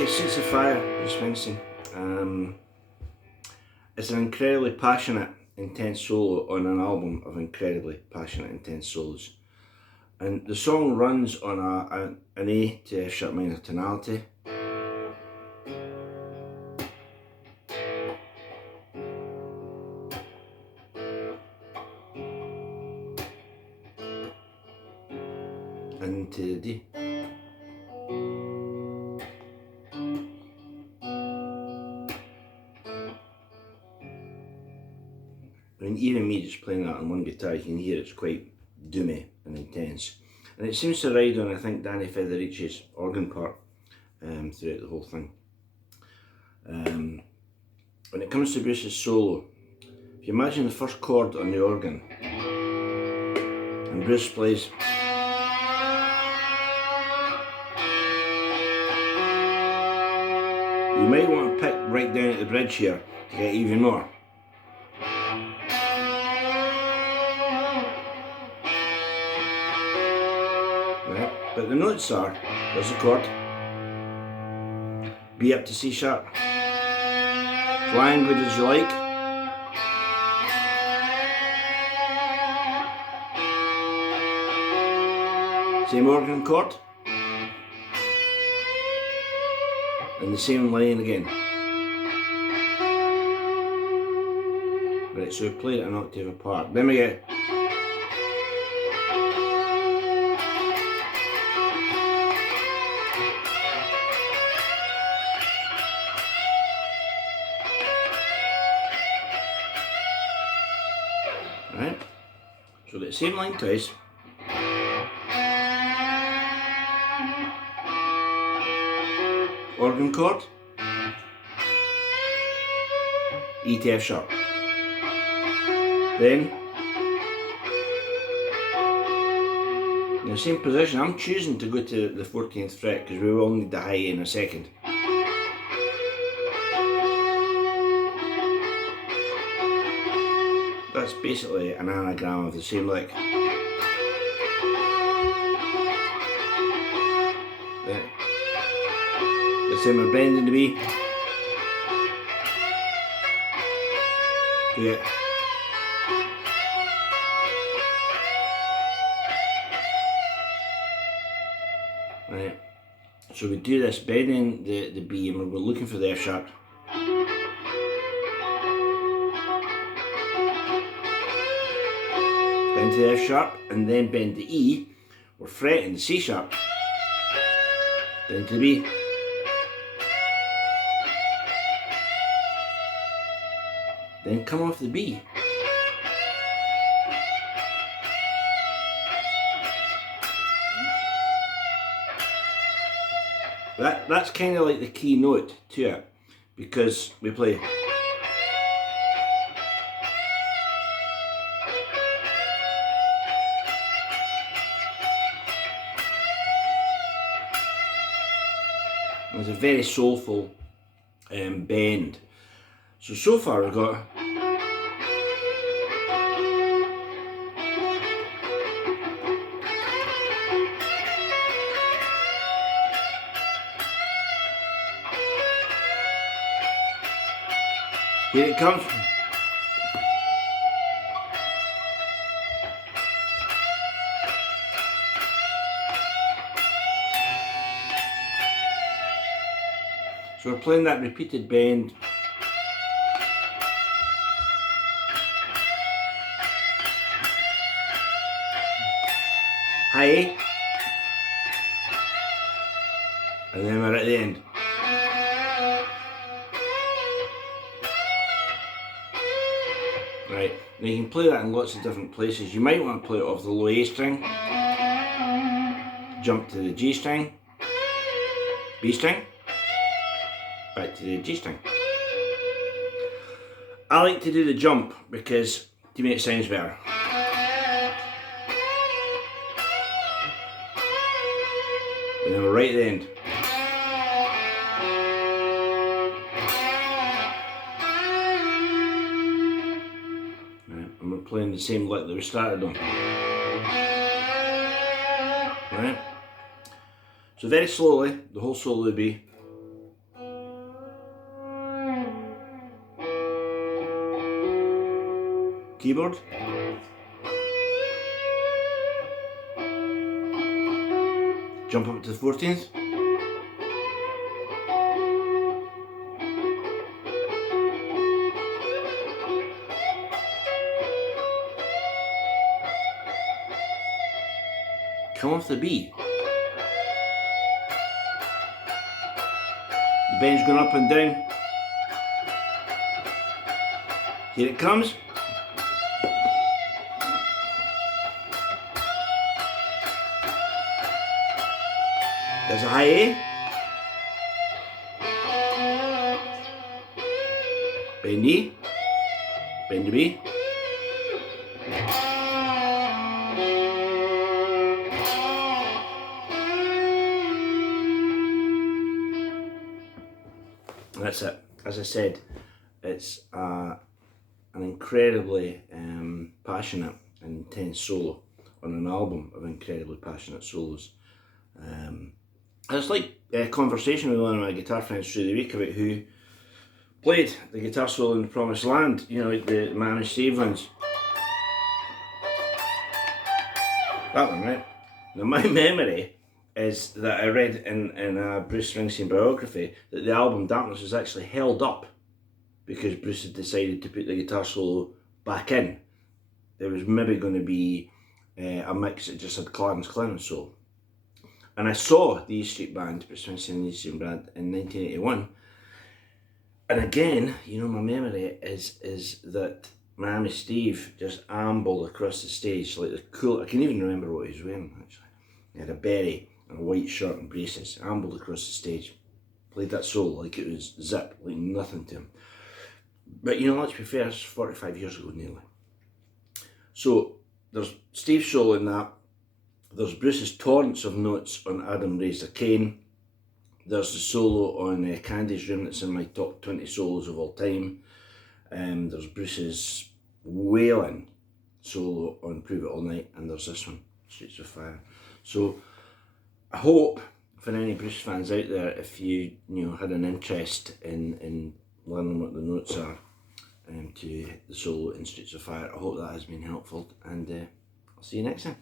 Okay, Seats of Fire by Springsteen. It's an incredibly passionate, intense solo on an album of incredibly passionate, intense solos. And the song runs on an A to F sharp minor tonality. And to D. I mean, even me just playing that on one guitar, you can hear it's quite doomy and intense. And it seems to ride on, I think, Danny Federici's organ part throughout the whole thing. When it comes to Bruce's solo, if you imagine the first chord on the organ, and Bruce plays, you might want to pick right down at the bridge here to get even more. Right, but the notes are, there's a chord, B up to C sharp, languid as you like, same organ chord, and the same line again. Right, so we played it an octave apart. Then we get right, so the same line twice. Organ chord, E to F sharp. Then, in the same position, I'm choosing to go to the 14th fret because we will need the high A in a second. That's basically an anagram of the same lick. Right. The same with bending the B. Do it. Right. So we do this bending the B and we're looking for the F sharp. Bend to the F sharp and then bend the E. We're fretting the C sharp. Bend to the B. Then come off the B. That's kind of like the key note to it, because we play. It's a very soulful bend. So far we've got here it comes. So we're playing that repeated bend. High A, and then we're at the end. Right, now you can play that in lots of different places. You might want to play it off the low A string, jump to the G string, B string, back to the G string. I like to do the jump because to me it sounds better. And then we're right at the end. Right, and we're playing the same lick that we started on. Right? So very slowly, the whole solo would be keyboard. Jump up to the 14th. Come off the B. The bend's going up and down. Here it comes. There's a high A. Bend E. Bend to B. That's it. As I said, it's an incredibly passionate and intense solo on an album of incredibly passionate solos. It's like a conversation with one of my guitar friends through the week about who played the guitar solo in The Promised Land, you know, like the Man Steve ones. That one, right? Now my memory is that I read in a Bruce Springsteen biography that the album Darkness was actually held up because Bruce had decided to put the guitar solo back in. There was maybe going to be a mix that just had Clarence Clemens solo. And I saw the E Street Band, Bruce Springsteen and the E Street Band in 1981. And again, you know, my memory is that Miami Steve just ambled across the stage like the cool. I can even remember what he was wearing actually. He had a beret and a white shirt and braces, ambled across the stage, played that solo like it was zip, like nothing to him. But you know, let's be fair, it's 45 years ago nearly. So there's Steve's solo in that, there's Bruce's torrents of notes on Adam Raised a Cain, there's the solo on Candy's Room that's in my top 20 solos of all time, there's Bruce's wailing solo on Prove It All Night, and there's this one, Streets of Fire. So I hope for any Bruce fans out there, if you had an interest in learning what the notes are to the solo in Streets of Fire, I hope that has been helpful, and I'll see you next time.